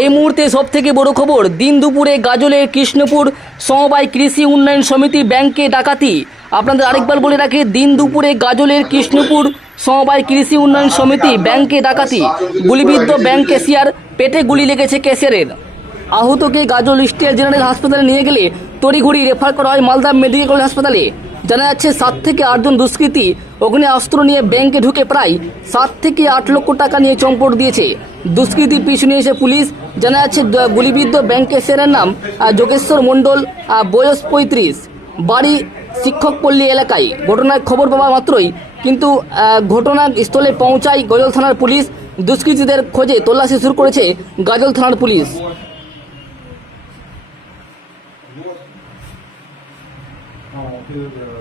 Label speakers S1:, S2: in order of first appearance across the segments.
S1: এই মুহূর্তে সব থেকে বড় খবর, দিন দুপুরে গাজলের কৃষ্ণপুর সমবায় কৃষি উন্নয়ন সমিতি ব্যাংকে ডাকাতি। আপনাদের আরেকবার বলে রাখি, দিন দুপুরে গাজলের কৃষ্ণপুর সমবায় কৃষি উন্নয়ন সমিতি ব্যাংকে ডাকাতি। গুলিবিদ্ধ ব্যাংক ক্যাশিয়ার, পেটে গুলি লেগেছে ক্যাশিয়ারের। আহতকে গাজল স্টেট জেনারেল হাসপাতালে নিয়ে গেলে তড়িঘড়ি রেফার করা হয় মালদা মেডিকেল হাসপাতালে। জানা যাচ্ছে সাত থেকে আটজন দুষ্কৃতী অগ্নি অস্ত্র নিয়ে ব্যাংকে ঢুকে প্রায় সাত থেকে আট লক্ষ টাকা নিয়ে চম্পট দিয়েছে। দুষ্কৃতীর পিছনে এসে পুলিশ, জানা যাচ্ছে গুলিবিদ্ধ ব্যাংক ক্যাশিয়ারের নাম যোগেশ্বর মণ্ডল বয়স পঁয়ত্রিশ, বাড়ি শিক্ষক পল্লী এলাকায়। ঘটনার খবর পাওয়া মাত্রই কিন্তু ঘটনাস্থলে পৌঁছায় গজল থানার পুলিশ। দুষ্কৃতীদের খোঁজে তল্লাশি শুরু করেছে গাজল থানার পুলিশ।
S2: 그런데,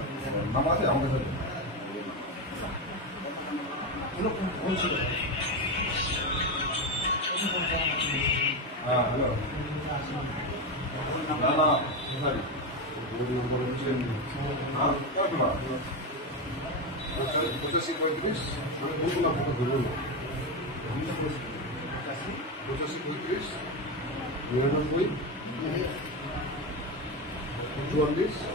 S2: Do you want this?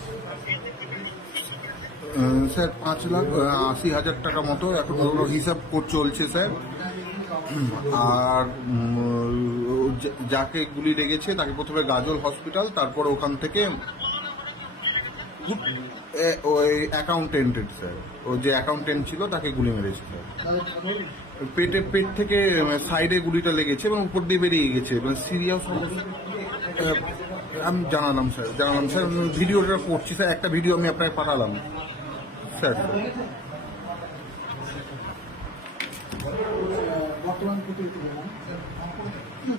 S3: sir, পাঁচ লাখ আশি হাজার টাকা মতো এখন ওগুলো হিসাব চলছে, স্যার। আর যাকে গুলি লেগেছে তাকে প্রথমে গাজল হসপিটাল, তারপর ওখান থেকে ওই অ্যাকাউন্টেন্টের স্যার। ও যে অ্যাকাউন্টেন্ট ছিল তাকে গুলি মেরেছে, স্যার। পেটে, পেট থেকে সাইডে গুলিটা লেগেছে এবং উপর দিয়ে বেরিয়ে গেছে। এবং সিরিয়াস আমি জানালাম, স্যার। জানালাম, স্যার ভিডিওটা করছি, স্যার। একটা ভিডিও আমি আপনাকে পাঠালাম।
S4: certo.